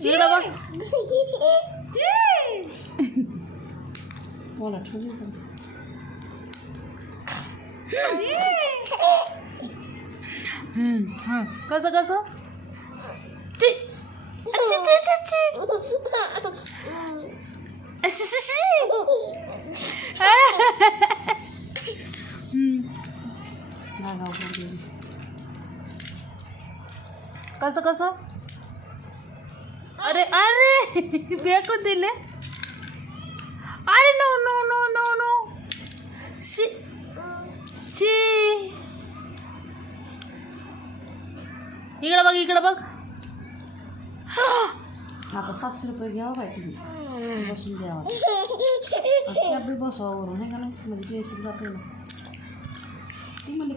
इकडं बघ. मला ठेवू कसं कसं कसं कसं अरे अरे फेकून दिले. अरे no no no no no शी शी. इकडं बघ इकडं बघ. आता 700 रुपये घ्यावं बाय तुम्ही बसून द्यावं बसवावरून हे का नाही म्हणजे टेन्शन जाते ना ती म्हणजे